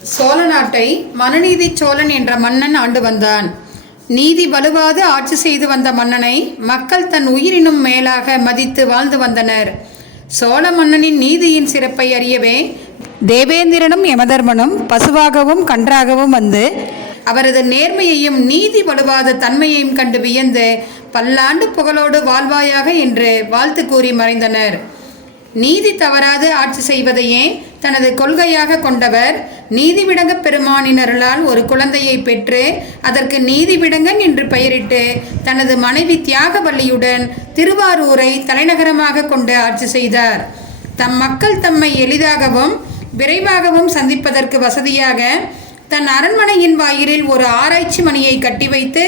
சோழ நாட்டை மனுநீதி சோழன் என்ற மன்னன் ஆண்டு வந்தான். நீதி வலுவாது ஆட்சி செய்து வந்த மன்னனை மக்கள் தன் உயிரினும் மேலாக மதித்து வாழ்ந்து வந்தனர். சோழ மன்னனின் நீதியின் சிறப்பை அறியவே தேவேந்திரனும் யமதர்மனும் பசுவாகவும் கன்றாகவும் வந்து அவரது நேர்மையையும் நீதி வலுவாத தன்மையையும் கண்டு வியந்து பல்லாண்டு புகழோடு வாழ்வாயாக என்று வாழ்த்து கூறி மறைந்தனர். நீதி தவறாது ஆட்சி செய்வதையே தனது கொள்கையாக கொண்டவர் நீதிவிடங்க பெருமானினர்களால் ஒரு குழந்தையை பெற்று அதற்கு நீதிவிடங்கன் என்று பெயரிட்டு தனது மனைவி தியாகவல்லியுடன் திருவாரூரை தலைநகரமாக கொண்டு ஆட்சி செய்தார். தம் மக்கள் தம்மை எளிதாகவும் விரைவாகவும் சந்திப்பதற்கு வசதியாக தன் அரண்மனையின் வாயிலில் ஒரு ஆராய்ச்சி மணியை கட்டி வைத்து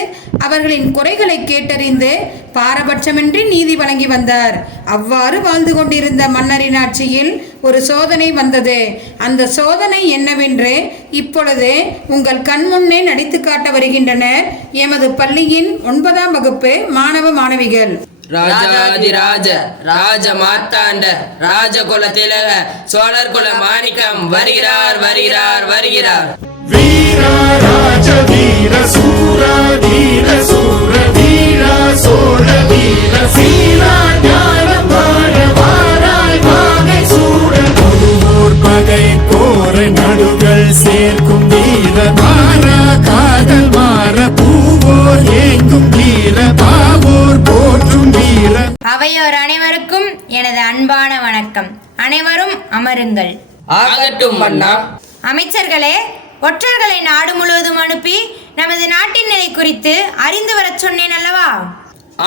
அவர்களின் குறைகளை கேட்டறிந்து பாரபட்சமின்றி நீதி வழங்கி வந்தார். அவ்வாறு வாழ்ந்து கொண்டிருந்த மன்னரின் ஆட்சியில் ஒரு சோதனை வந்தது. அந்த சோதனை என்னவென்று இப்பொழுது உங்கள் கண்முன்னே நடித்து காட்ட வருகின்றனர் எமது பள்ளியின் 9ஆம் வகுப்பு மாணவ மாணவிகள். ராஜாதிராஜ ராஜ மார்த்தாண்ட ராஜகுல திலக சோழர் குல மாணிக்கம் வருகிறார் வருகிறார் வருகிறார். வீரா ராஜ வீர சூரா வீர சூர வீரா சோழ வீர சீரா ஞானம் வாழ வாராய் வாகை சூட ஒருவோர் பகை போர நடுகள் சேர்க்கும் வீர மாறா காதல் மாற பூவோர் ஏங்கும் வீர பாவோர் போற்றும் வீர. அவையோர் அனைவருக்கும் எனது அன்பான வணக்கம். அனைவரும் அமருங்கள். ஆகட்டும் மன்னா. அமைச்சர்களே, ஒற்றர்களை நாடு முழுவதும் அனுப்பி நமது நாட்டின் நிலை குறித்து அறிந்து வரச் சொன்னேன் அல்லவா?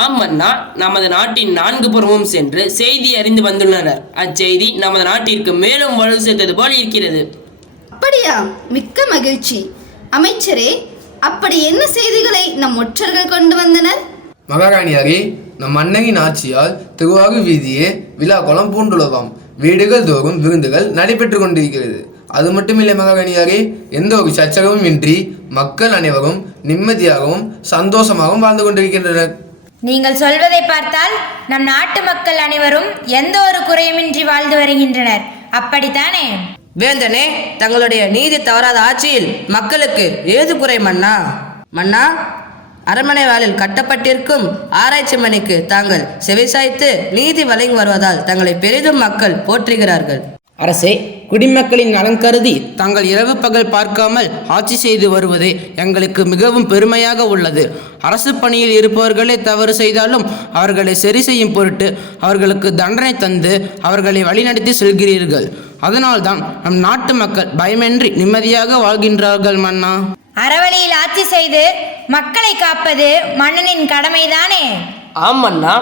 ஆம் மன்னா, நமது நாட்டின் 4 புறமும் சென்று செய்தி அறிந்து வந்துள்ளனர். அச்செய்தி நமது நாட்டிற்கு மேலும் வலு சேர்த்தது போல் இருக்கிறது. அப்படியா? மிக்க மகிழ்ச்சி. அமைச்சரே, அப்படி என்ன செய்திகளை நம் ஒற்றர்கள் கொண்டு வந்தனர்? மகாராணியாரே, நம் மன்னரின் ஆட்சியால் திருவாரூர் வீதியே விழா கோலம் பூண்டுள்ளதாம். வீடுகள் தோறும் விருந்துகள் நடைபெற்று கொண்டிருக்கிறது. அது மட்டுமில்லை மகாராணியாரே, எந்த ஒரு சச்சரவும் இன்றி மக்கள் அனைவரும் நிம்மதியாகவும் சந்தோஷமாகவும் வாழ்ந்து கொண்டிருக்கின்றனர். நீங்கள் சொல்வதை பார்த்தால் நம் நாட்டு மக்கள் அனைவரும் எந்த ஒரு குறையுமின்றி வாழ்ந்து வருகின்றனர், அப்படித்தானே? வேந்தனே, தங்களுடைய நீதி தவறாத ஆட்சியில் மக்களுக்கு ஏது குறை மன்னா? மன்னா, அரண்மனை வாலில் கட்டப்பட்டிருக்கும் ஆராய்ச்சி மணிக்கு தாங்கள் செவிசாய்த்து நீதி வழங்கி வருவதால் தங்களை பெரிதும் மக்கள் போற்றுகிறார்கள். அரசே, குடிமக்களின் நலன் கருதி தாங்கள் இரவு பகல் பார்க்காமல் ஆட்சி செய்து வருவது எங்களுக்கு மிகவும் பெருமையாக உள்ளது. அரசு பணியில் இருப்பவர்களே தவறு செய்தாலும் அவர்களை சரி செய்யும் பொருட்டு அவர்களுக்கு தண்டனை தந்து அவர்களை வழிநடத்தி செல்கிறீர்கள். அதனால்தான் நம் நாட்டு மக்கள் பயமின்றி நிம்மதியாக வாழ்கின்றார்கள் மன்னா. அறவழியில் ஆட்சி செய்து மக்களை காப்பது மன்னனின் கடமைதானே? ஆம் மன்னா.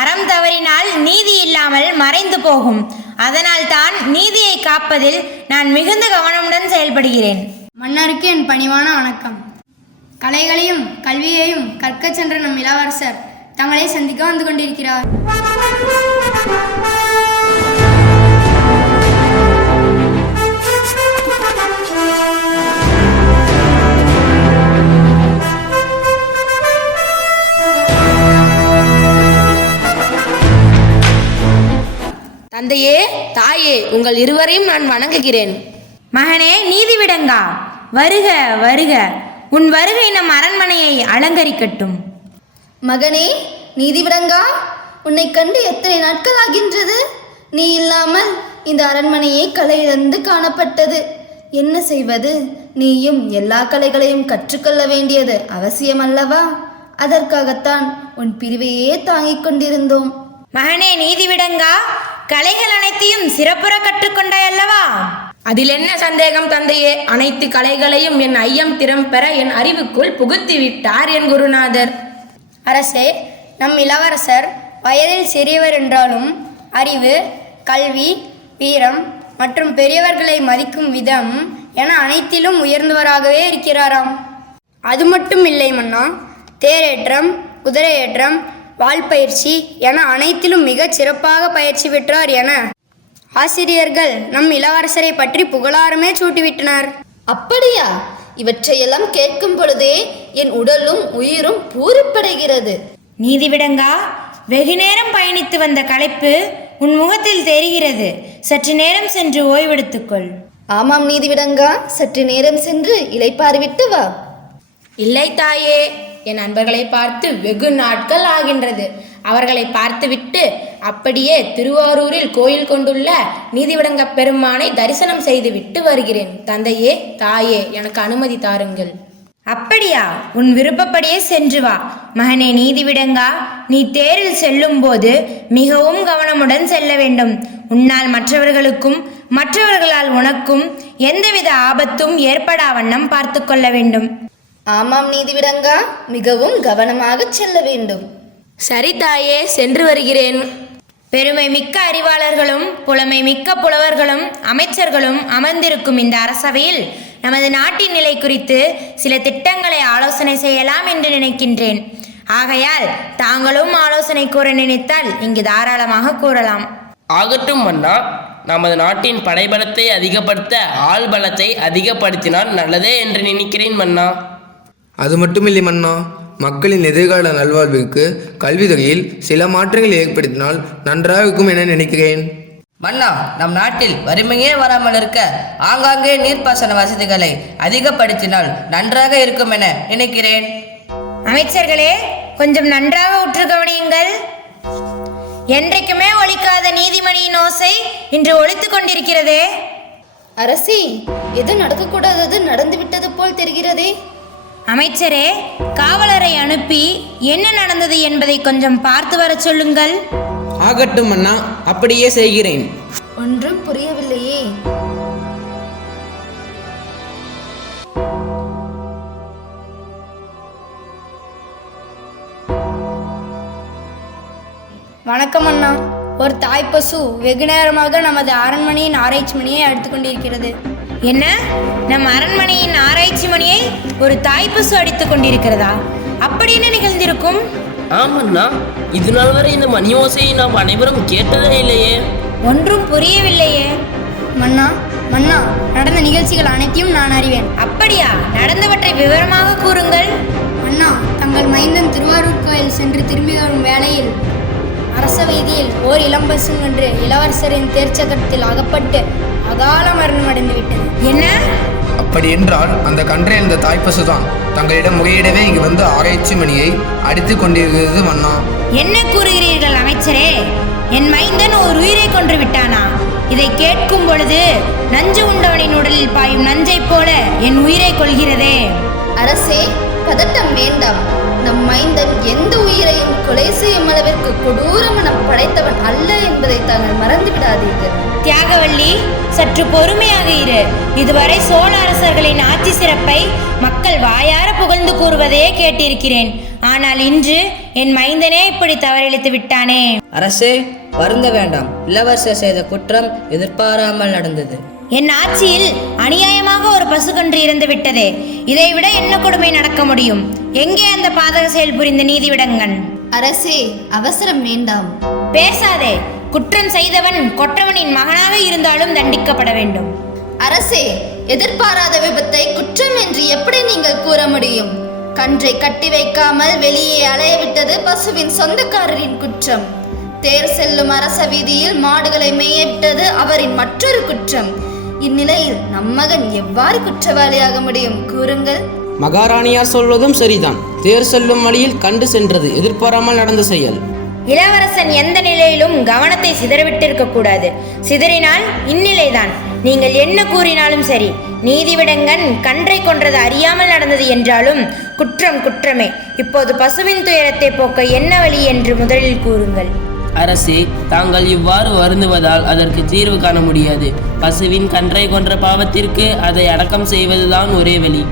அறம் தவறினால் நீதி இல்லாமல் மறைந்து போகும். அதனால் தான் நீதியை காப்பதில் நான் மிகுந்த கவனமுடன் செயல்படுகிறேன். மன்னருக்கு என் பணிவான வணக்கம். கலைகளையும் கல்வியையும் கற்கச் சென்ற நம் இளவரசர் தங்களை சந்திக்க வந்து கொண்டிருக்கிறார். தந்தையே, தாயே, உங்கள் இருவரையும் நான் வணங்குகிறேன். மகனே நீதிவிடங்கா, வருக வருக. உன் வருகை நம் அரண்மனையை அலங்கரிக்கட்டும். மகனே நீதிவிடங்கா, உன்னை கண்டு எத்தனை நாட்கள் ஆகின்றது? நீ இல்லாமல் இந்த அரண்மனையே கலையிழந்து காணப்பட்டது. என்ன செய்வது? நீயும் எல்லா கலைகளையும் கற்றுக்கொள்ள வேண்டியது அவசியம் அல்லவா? அதற்காகத்தான் உன் பிரிவையே தாங்கிக் கொண்டிருந்தோம். மகனே நீதிவிடங்கா, கலைகள் அனைத்தையும் சிறப்புற கற்றுக்கொண்டாய் அல்லவா? அதில் என்ன சந்தேகம் தந்தையே? அனைத்து கலைகளையும் என் ஐயம் திறம் பெற என் அறிவுக்குள் புகுத்தி விட்டார் என் குருநாதர். அரசே, நம் இளவரசர் வயதில் சிறியவர் என்றாலும் அறிவு, கல்வி, வீரம் மற்றும் பெரியவர்களை மதிக்கும் விதம் என அனைத்திலும் உயர்ந்தவராகவே இருக்கிறாராம். அது மட்டும் இல்லை மன்னா, தேரேற்றம், குதிரையேற்றம், வால்பயிற்சி என அனைத்திலும் மிகச் சிறப்பாக பயிற்சி பெற்றார் என ஆசிரியர்கள் நம் இளவரசரை பற்றி புகழாரமே சூட்டிவிட்டனர். அப்படியா? இவற்றையெல்லாம் கேட்கும் பொழுதே என் உடலும் உயிரும் பூரிப்படைகிறது. நீதிவிடங்கா, வெகு நேரம் பயணித்து வந்த களைப்பு உன் முகத்தில் தெரிகிறது. சற்று நேரம் சென்று ஓய்வெடுத்துக்கொள். ஆமாம் நீதிவிடங்கா, சற்று நேரம் சென்று இளைப்பாறிவிட்டு வா. இல்லை தாயே, என் நண்பர்களை பார்த்து வெகு நாட்கள் ஆகின்றது. அவர்களை பார்த்துவிட்டு அப்படியே திருவாரூரில் கோயில் கொண்டுள்ள நீதிவிடங்க பெருமானை தரிசனம் செய்துவிட்டு வருகிறேன். தந்தையே, தாயே, எனக்கு அனுமதி தாருங்கள். அப்படியா? உன் விருப்பப்படியே சென்று வா. மகனே நீதிவிடங்கா, நீ தேரில் செல்லும்போது மிகவும் கவனமுடன் செல்ல வேண்டும். உன்னால் மற்றவர்களுக்கும் மற்றவர்களால் உனக்கும் எந்தவித ஆபத்தும் ஏற்படா வண்ணம் பார்த்து கொள்ள வேண்டும். ஆமாம் நீதிவிடங்கா, மிகவும் கவனமாக செல்ல வேண்டும். சரி தாயே, சென்று வருகிறேன். பெருமை மிக்க அறிவாளர்களும் புலமை மிக்க புலவர்களும் அமைச்சர்களும் அமர்ந்திருக்கும் இந்த அரசவையில் நமது நாட்டின் நிலை குறித்து சில திட்டங்களை ஆலோசனை செய்யலாம் என்று நினைக்கின்றேன். ஆகையால் தாங்களும் ஆலோசனை கூற நினைத்தால் இங்கு தாராளமாக கூறலாம். ஆகட்டும் மன்னா. நமது நாட்டின் படைபலத்தை அதிகப்படுத்த ஆள் பலத்தை அதிகப்படுத்தினால் நல்லதே என்று நினைக்கிறேன் மன்னா. அது மட்டுமில்லை மன்னா, மக்களின் எதிர்கால நல்வாழ்விற்கு கல்வித்துறையில் சில மாற்றங்களை ஏற்படுத்தினால் நன்றாக இருக்கும் என நினைக்கிறேன். மன்னா, நம் நாட்டில் வறுமையே வராமல் இருக்க ஆங்காங்கே நீர்ப்பாசன வசதிகளை அதிகப்படுத்தினால் நன்றாக இருக்கும் என நினைக்கிறேன். அமைச்சர்களே, கொஞ்சம் நன்றாக உற்று கவனியுங்கள். என்றைக்குமே ஒலிக்காத நீதிமணியின் ஓசை இன்று ஒலித்துக் கொண்டிருக்கிறதே. அரசி, எது நடக்கக்கூடாதது நடந்துவிட்டது போல் தெரிகிறதே. அமைச்சரே, காவலரை அனுப்பி என்ன நடந்தது என்பதை கொஞ்சம் பார்த்து வர சொல்லுங்கள். ஆகட்டும் அண்ணா, அப்படியே செய்கிறேன். ஒன்றும் புரியவில்லையே. வணக்கம் அண்ணா. ஒரு தாய்ப்பசு வெகு நேரமாக நமது அரண்மனையின் ஆராய்ச்சி மணியை அடித்துக் கொண்டிருக்கிறது. என்ன? நம் அரண்மனையின் ஆராய்ச்சி மணியை ஒரு தாய்ப்பசு அடித்துக் கொண்டிருக்கிறதா? அப்படி என்ன நிகழ்ந்திருக்கும்? ஆமண்ணா, இது நாள் வரை இந்த மணி ஓசையை நாம் அனைவரும் கேட்டதே இல்லையே. ஒன்றும் புரியவில்லையே. மன்னா, மன்னா, நடந்த நிகழ்ச்சிகள் அனைத்தையும் நான் அறிவேன். அப்படியா? நடந்தவற்றை விவரமாக கூறுங்கள். அண்ணா, தங்கள் மைந்தன் திருவாரூர் கோயில் சென்று திரும்பி வரும் வேளையில் அரச வீதியில் ஓர் இளம்பசு ஒன்று இளவரசரின் தேர்ச்சக்கரத்தில் அகப்பட்டு அகால மரணம் அடைந்து விட்டது. என்ன? அப்படி என்றால் அந்த கன்றை இந்த தாய்ப்பசுதான் தங்களிடம் முறையிடவே இங்கு வந்து ஆராய்ச்சி மணியை அடித்து கொண்டிருக்கிறது மன்னா. என்ன கூறுகிறீர்கள் அமைச்சரே? என் மைந்தன் ஒரு உயிரை கொன்று விட்டானா? இதை கேட்கும் பொழுது நஞ்சு உண்டவனின் உடலில் பாயும் நஞ்சை போல என் உயிரை கொள்கிறதே. அரசே, பதட்டம் வேண்டாம். நம் மைந்தன் எந்த உயிரையும் கொலை செய்யும் அளவிற்கு கொடூர மனம் படைத்தவன் அல்ல என்பதை தாங்கள் மறந்து விடாதீர்கள். தியாகவல்லி, சற்று பொறுமையாக இரு. இதுவரை சோழ அரசர்களின் ஆட்சி சிறப்பை மக்கள் வாயார புகழ்ந்து கூறுவதையே கேட்டிருக்கிறேன். ஆனால் இன்று என் மைந்தனே இப்படி தவறிழைத்து விட்டானே. அரசே, வருந்த வேண்டாம். இளவரசர் செய்த குற்றம் எதிர்பாராமல் நடந்தது. என் ஆட்சியில் அநியாயமாக ஒரு பசுக்கன்று இறந்து விட்டதே. இதைவிட என்ன கொடுமை நடக்க முடியும்? எங்கே அந்த பாதக செயல் புரிந்த நீதிவிடங்கன்? அரசே, அவசரம் வேண்டாம். பேசாதே. குற்றம் செய்தவன் கொற்றவனின் மகனாக இருந்தாலும் தண்டிக்கப்பட வேண்டும். அரசே, எதிர்பாராத விபத்தை குற்றம் என்று எப்படி நீங்கள் கூற முடியும்? கன்றை கட்டி வைக்காமல் வெளியே அலைய விட்டது பசுவின் சொந்தக்காரரின் குற்றம். தேர் செல்லும் அரச வீதியில் மாடுகளை மேய விட்டது அவரின் மற்றொரு குற்றம். இந்நிலையில் நம் மகன் எவ்வாறு குற்றவாளியாக முடியும் கூறுங்கள். மகாராணியார் சொல்வதும் சரிதான். தேர் செல்லும் வழியில் கண்டு சென்றது எதிர்பாராமல் நடந்த செயல். இளவரசன் எந்த நிலையிலும் கவனத்தை சிதறவிட்டிருக்க கூடாது. சிதறினால் இந்நிலைதான். நீங்கள் என்ன கூறினாலும் சரி. நீதிவிடங்கன் கன்றை கொன்றது அறியாமல் நடந்தது என்றாலும் குற்றம் குற்றமே. இப்போது பசுவின் துயரத்தை போக்க என்ன வழி என்று முதலில் கூறுங்கள். அரசே, தாங்கள் இவ்வாறு வருந்துவதால் அதற்கு தீர்வு காண முடியாது. பசுவின் கன்றை கொன்ற பாவத்திற்கு அதை அடக்கம் செய்வதுதான் ஒரே வழி.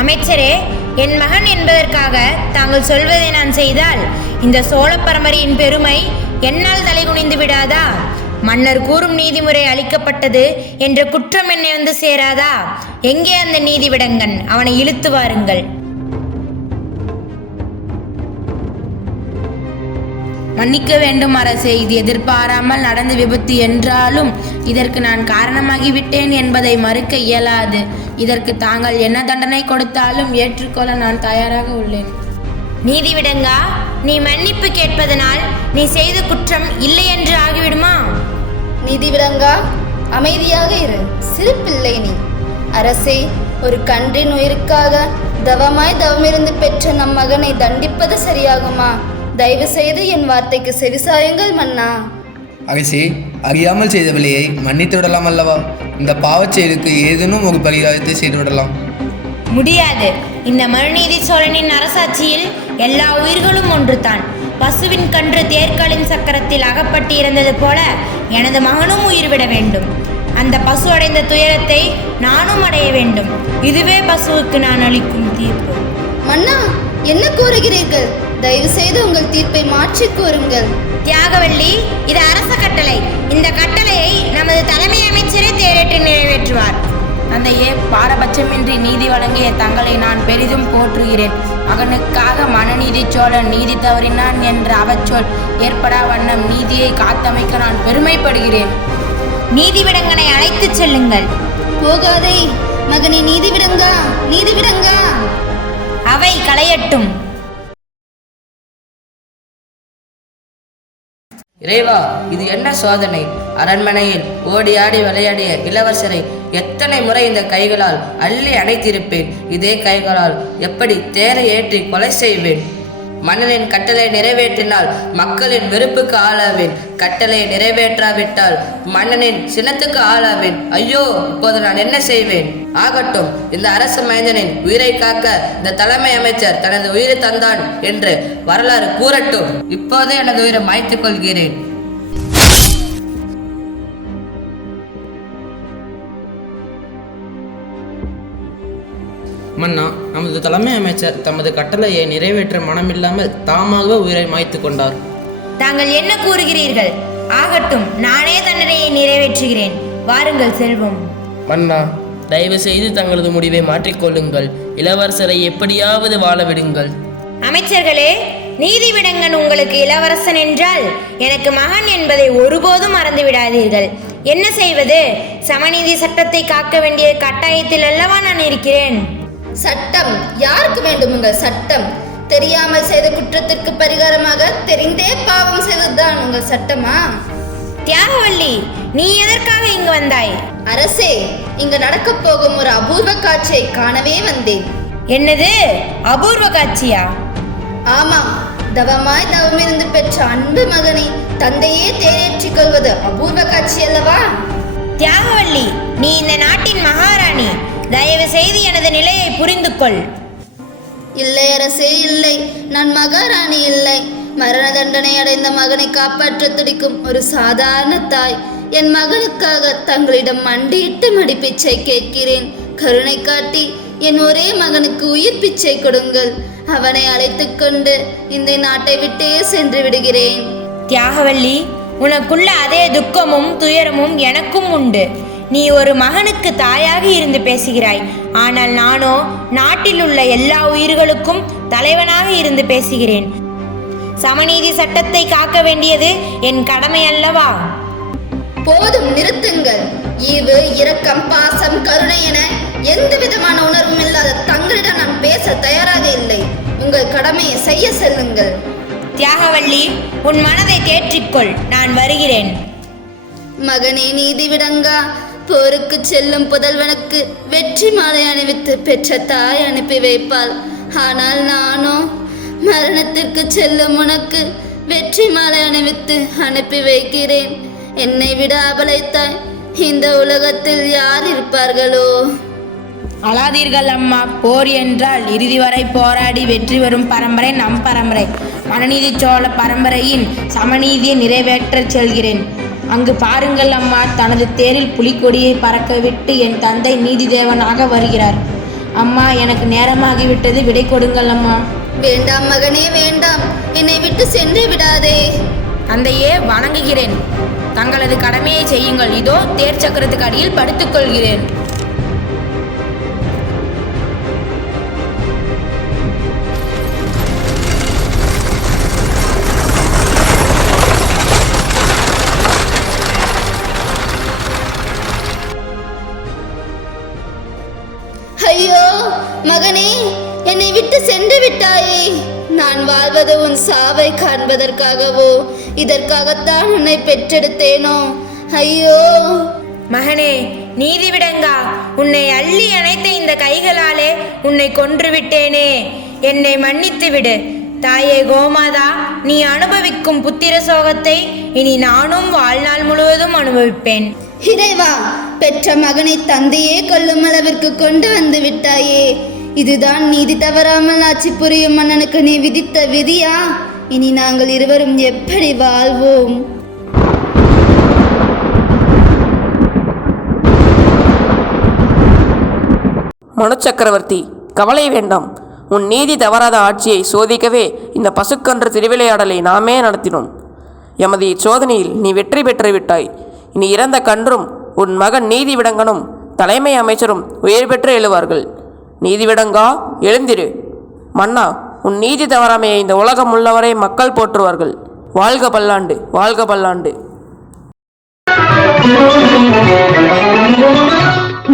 அமைச்சரே, என் மகன் என்பதற்காக தாங்கள் சொல்வதை நான் செய்தால் இந்த சோழ பரம்பரையின் பெருமை என்னால் தலைகுனிந்து விடாதா? மன்னர் கூறும் நீதிமுறை அளிக்கப்பட்டது என்ற குற்றம் என்னை வந்து சேராதா? எங்கே அந்த நீதிவிடங்கன்? அவனை இழுத்து வாருங்கள். மன்னிக்க வேண்டும் அரசே, இது எதிர்பாராமல் நடந்த விபத்து என்றாலும் இதற்கு நான் காரணமாகிவிட்டேன் என்பதை மறுக்க இயலாது. இதற்கு தாங்கள் என்ன தண்டனை கொடுத்தாலும் ஏற்றுக்கொள்ள நான் தயாராக உள்ளேன். நீதிவிடங்கா, நீ மன்னிப்பு கேட்பதனால் நீ செய்த குற்றம் இல்லை என்று ஆகிவிடுமா? நீதிவிடங்கா, அமைதியாக இரு, சிறு பிள்ளை நீ. அரசே, ஒரு கன்றின் உயிருக்காக தவமாய் தவமிருந்து பெற்ற நம் மகனை தண்டிப்பது சரியாகுமா? தயவு செய்து என் வார்த்தைக்கு செவிசாயுங்கள் மன்னா. அரசே, அறியாமல் செய்த விலையை மன்னித்து விடலாம் அல்லவா? இந்த பாவச் செயலுக்கு ஏதேனும் ஒரு பரிகாரத்தை செய்து விடலாம். முடியாது. இந்த மனுநீதி சோழனின் அரசாட்சியில் எல்லா உயிர்களும் ஒன்றுதான். பசுவின் கன்று தேர்களின் சக்கரத்தில் அகப்பட்டு இறந்தது போல எனது மகனும் உயிர் விட வேண்டும். அந்த பசு அடைந்த துயரத்தை நானும் அடைய வேண்டும். இதுவே பசுவுக்கு நான் அளிக்கும் தீர்ப்பு. மன்னா, என்ன கூறுகிறீர்கள்? தயவு செய்து உங்கள் தீர்ப்பை மாற்றி கூறுங்கள். தியாகவல்லி, இது அரச கட்டளை. இந்த கட்டளையை நமது தலைமை அமைச்சரே தேரேற்று நிறைவேற்றுவார். தந்தையே, பாரபட்சமின்றி நீதி வழங்கிய தங்களை நான் பெரிதும் போற்றுகிறேன். மகனுக்காக மனுநீதி சோழன் நீதி தவறினான் என்ற அவச்சொல் ஏற்படா வண்ணம் நீதியை காத்தமைக்க நான் பெருமைப்படுகிறேன். நீதிவிடங்கனை அழைத்துச் செல்லுங்கள். போகாதே மகனே, நீதிவிடங்கா, நீதிவிடங்கா. அவை களையட்டும். இறைவா, இது என்ன சோதனை? அரண்மனையில் ஓடி ஆடி விளையாடிய இளவரசரை எத்தனை முறை இந்த கைகளால் அள்ளி அணைத்திருப்பேன். இதே கைகளால் எப்படி தேரை ஏற்றி கொலை செய்வேன்? மன்னனின் கட்டளை நிறைவேற்றினால் மக்களின் வெறுப்புக்கு ஆளாவேன். கட்டளை நிறைவேற்றாவிட்டால் மன்னனின் சினத்துக்கு ஆளாவேன். ஐயோ, இப்போது நான் என்ன செய்வேன்? ஆகட்டும், இந்த அரச மைந்தனின் உயிரை காக்க இந்த தலைமை அமைச்சர் தனது உயிரை தந்தான் என்று வரலாறு கூறட்டும். இப்போதே எனது உயிரை மாய்த்துக் கொள்கிறேன். மன்னா, நமது தலைமை அமைச்சர் தமது கட்டளையை நிறைவேற்ற மனமில்லாமல் தாமாக உயிரை மாய்த்து கொண்டார். தாங்கள் என்ன கூறுகிறீர்கள்? ஆகட்டும், நானே தண்டனையை நிறைவேற்றுகிறேன். வாருங்கள் செல்வோம். மன்னா, தயவு செய்து தங்களது முடிவை மாற்றிக்கொள்ளுங்கள். இளவரசரை எப்படியாவது வாழ விடுங்கள். அமைச்சர்களே, நீதிவிடங்கன் உங்களுக்கு இளவரசன் என்றால் எனக்கு மகன் என்பதை ஒருபோதும் மறந்து விடாதீர்கள். என்ன செய்வது? சமநீதி சட்டத்தை காக்க வேண்டிய கட்டாயத்தில் அல்லவா நான் இருக்கிறேன். சட்டம் யாருக்கு வேண்டும்? உங்கள் சட்டம் தெரியாமல் செய்த குற்றத்திற்கு பரிகாரமாக தெரிந்தே பாவம் செய்வதுதான் உங்கள் சட்டமா? தியாகவல்லி, நீ எதற்காக இங்கு வந்தாய்? அரசே, இங்கு நடக்க போகும் ஒரு அபூர்வ காட்சியை காணவே வந்தேன். என்னது அபூர்வ காட்சியா? ஆமாம், தவமாய் தவமிருந்து பெற்ற அன்பு மகனை தந்தையே தேரேற்றிக் கொள்வது அபூர்வ காட்சி அல்லவா? தியாகவல்லி, நீ இந்த நாட்டின் மகாராணி. தயவு செய்து எனது நிலையை புரிந்து கொள். இல்லை அரசே, இல்லை. நான் மகாராணி இல்லை. மரண தண்டனை அடைந்த மகனை காப்பாற்ற துடிக்கும் ஒரு சாதாரண தாய். என் மகனுக்காக தங்களிடம் மண்டியிட்டு மடிப்பிச்சை கேட்கிறேன். கருணை காட்டி என் ஒரே மகனுக்கு உயிர் பிச்சை கொடுங்கள். அவனை அழைத்து கொண்டு இந்த நாட்டை விட்டே சென்று விடுகிறேன். தியாகவல்லி, உனக்குள்ள அதே துக்கமும் துயரமும் எனக்கும் உண்டு. நீ ஒரு மகனுக்கு தாயாக இருந்து பேசுகிறாய். ஆனால் நானோ நாட்டில் உள்ள எல்லா உயிர்களுக்கும் தலைவனாக இருந்து பேசுகிறேன். சமநீதி சட்டத்தை காக்க வேண்டியது என் கடமை அல்லவா? போதும், நிறுத்துங்கள். ஈவு, இரக்கம், பாசம், கருணை என எந்த விதமான உணர்வும் இல்லாத தங்களிடம் நான் பேச தயாராக இல்லை. உங்கள் கடமையை செய்ய செல்லுங்கள். தியாகவல்லி, உன் மனதை தேற்றிக்கொள். நான் வருகிறேன். மகனே, நீதிவிடங்கா. போருக்கு செல்லும் புதல்வனுக்கு வெற்றி மாலை அணிவித்து பெற்ற தாய் அனுப்பி வைப்பாள். ஆனால் நானோ மரணத்திற்கு செல்லும் உனக்கு வெற்றி மாலை அணிவித்து அனுப்பி வைக்கிறேன். என்னை விட அபலைத்தாய் இந்த உலகத்தில் யார் இருப்பார்களோ? அழாதீர்கள் அம்மா. போர் என்றால் இறுதி வரை போராடி வெற்றி பெறும் பரம்பரை நம் பரம்பரை. மனுநீதி சோழ பரம்பரையின் சமநீதியை நிறைவேற்றச் செல்கிறேன். அங்கு பாருங்கள் அம்மா, தனது தேரில் புலிக்கொடியை பறக்க விட்டு என் தந்தை நீதி தேவனாக வருகிறார். அம்மா, எனக்கு நேரமாகிவிட்டது, விடை கொடுங்கள் அம்மா. வேண்டாம் மகனே, வேண்டாம். என்னை விட்டு சென்று விடாதே. தந்தையே, வணங்குகிறேன். தங்களது கடமையை செய்யுங்கள். இதோ தேர் சக்கரத்துக்கு அடியில் படுத்துக்கொள்கிறேன். ஐயோ மகனே, என்னை விட்டு சென்று விட்டாயே. நான் வாழ்வது உன் சாவை காண்பதற்காகவோ? இதற்காகத்தான் உன்னை பெற்றெடுத்தேனோ? ஐயோ! மகனே நீதிவிடங்கா, உன்னை அள்ளி அணைத்த இந்த கைகளாலே உன்னை கொன்று விட்டேனே, என்னை மன்னித்து விடு. தாயே கோமாதா, நீ அனுபவிக்கும் புத்திர சோகத்தை இனி நானும் வாழ்நாள் முழுவதும் அனுபவிப்பேன். இறைவா, பெற்ற மகனை தந்தையே கொல்லும் அளவிற்கு கொண்டு வந்து விட்டாயே. இதுதான் நீதி தவறாமல் ஆட்சி புரியும் மன்னனுக்கு நீ விதித்த விதியா? இனி நாங்கள் இருவரும் எப்படி வாழ்வோம்? மனு சக்கரவர்த்தி, கவலை வேண்டாம். உன் நீதி தவறாத ஆட்சியை சோதிக்கவே இந்த பசுக்கன்று திருவிளையாடலை நாமே நடத்தினோம். எமது இச்சோதனையில் நீ வெற்றி பெற்று விட்டாய். இனி இறந்த கன்றும் உன் மகன் நீதிவிடங்கனும் தலைமை அமைச்சரும் உயிர் பெற்று எழுவார்கள். நீதிவிடங்கா, எழுந்திரு. மன்னா, உன் நீதி தவறாமையை இந்த உலகம் உள்ளவரை மக்கள் போற்றுவார்கள். வாழ்க பல்லாண்டு, வாழ்க பல்லாண்டு.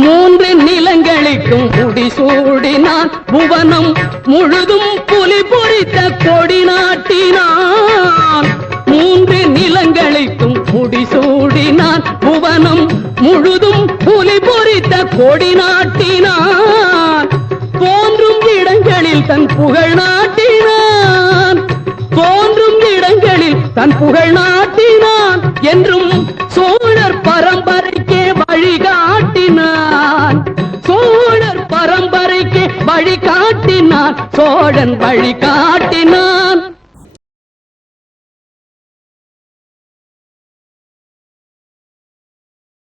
மூன்று நிலங்களுக்கும் முடிசூடினான், புவனம் முழுதும் புலி பொறித்த கொடி நாட்டினான். மூன்று நிலங்களுக்கும் முடிசூடினான், புவனம் முழுதும் புலி பொறித்த கொடி நாட்டினான். தோன்றும் இடங்களில் தன் புகழ் நாட்டினான், தோன்றும் இடங்களில் தன் புகழ் நாட்டினான். என்றும் சோழர் பரம்பரைக்கே வழிகாட்டினான், சோழர் பரம்பரைக்கே வழிகாட்டினான், சோழன் வழிகாட்டினான்.